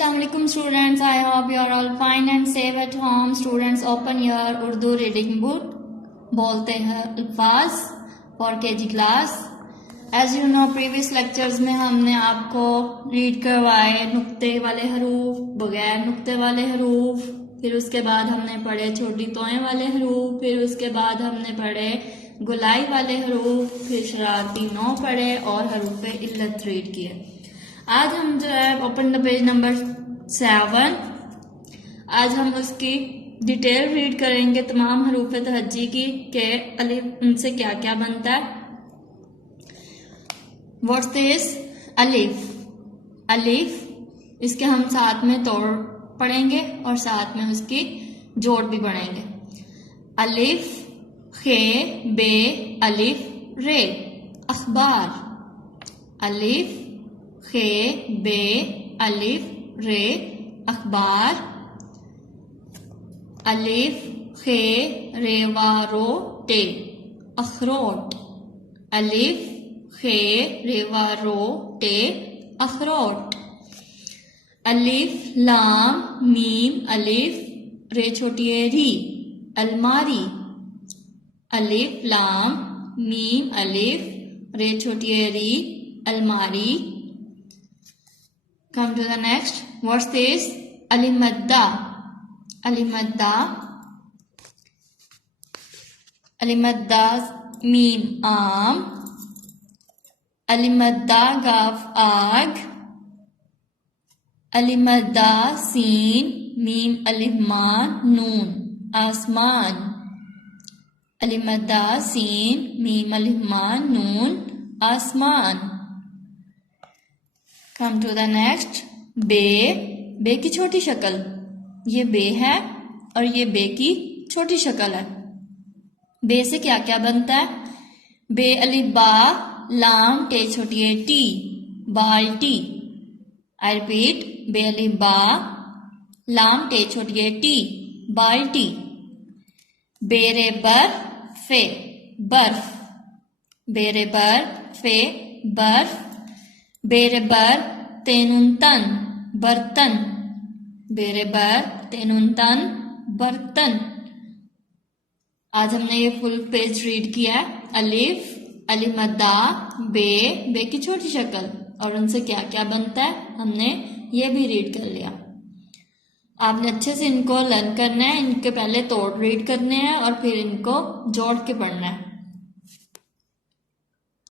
Assalamu alaikum students. I hope you are all fine and safe at home. Students, open your Urdu reading book. बोलते हैं अल्फाज for KG class. As you know previous lectures में हमने आपको read करवाए नुक्ते वाले हरूफ, बगैर नुक्ते वाले हरूफ, फिर उसके बाद हमने पढ़े छोटी तोएं वाले हरूफ, फिर उसके बाद हमने पढ़े गुलाई वाले हरूफ, फिर शरारती नौ पढ़े और हरूफ इल्लत रीड किए. आज हम जो है ओपन द पेज नंबर 7. आज हम उसकी डिटेल रीड करेंगे तमाम हरूफ तहज्जी की के अलिफ उनसे क्या क्या बनता है. What's this? अलिफ. अलिफ इसके हम साथ में तोड़ पढ़ेंगे और साथ में उसकी जोड़ भी पढ़ेंगे. अलिफ खे बे अलिफ रे अखबार. अलिफ खे बे अलिफ रे अखबार. अलिफ खे रे वारो टे अखरोट. अलिफ खे रे वारो टे अखरोट. अलिफ लाम मीम अलिफ रे छोटी री अलमारी. अलिफ लाम मीम अलिफ रे छोटी री अलमारी. Come to the next. What's this? Alimadda. Alimadda. Alimadda mim आम. Alimadda गाफ आग. Alimadda सीन मीम अलिफ मान नून आसमान. Alimadda सीन मीम अलिफ मान नून आसमान. Come to the next. बे. बे की छोटी शक्ल. ये बे है और ये बे की छोटी शक्ल है. बे से क्या क्या बनता है? बे अलिफ बा लाम टे छोटी है टी बाल्टी. I repeat. बे अलिफ बा लाम टे छोटी है टी बाल्टी. बेरे बर फे बर्फ. बेरे बर फे बर्फ. बेरे बर तेनुन तन बर्तन. बेरे बर तेनुन तन बर्तन. आज हमने ये फुल पेज रीड किया. अलिफ अलिमद्दा बे की छोटी शक्ल और उनसे क्या क्या बनता है हमने ये भी रीड कर लिया. आपने अच्छे से इनको लर्न करना है. इनके पहले तोड़ रीड करने हैं और फिर इनको जोड़ के पढ़ना है.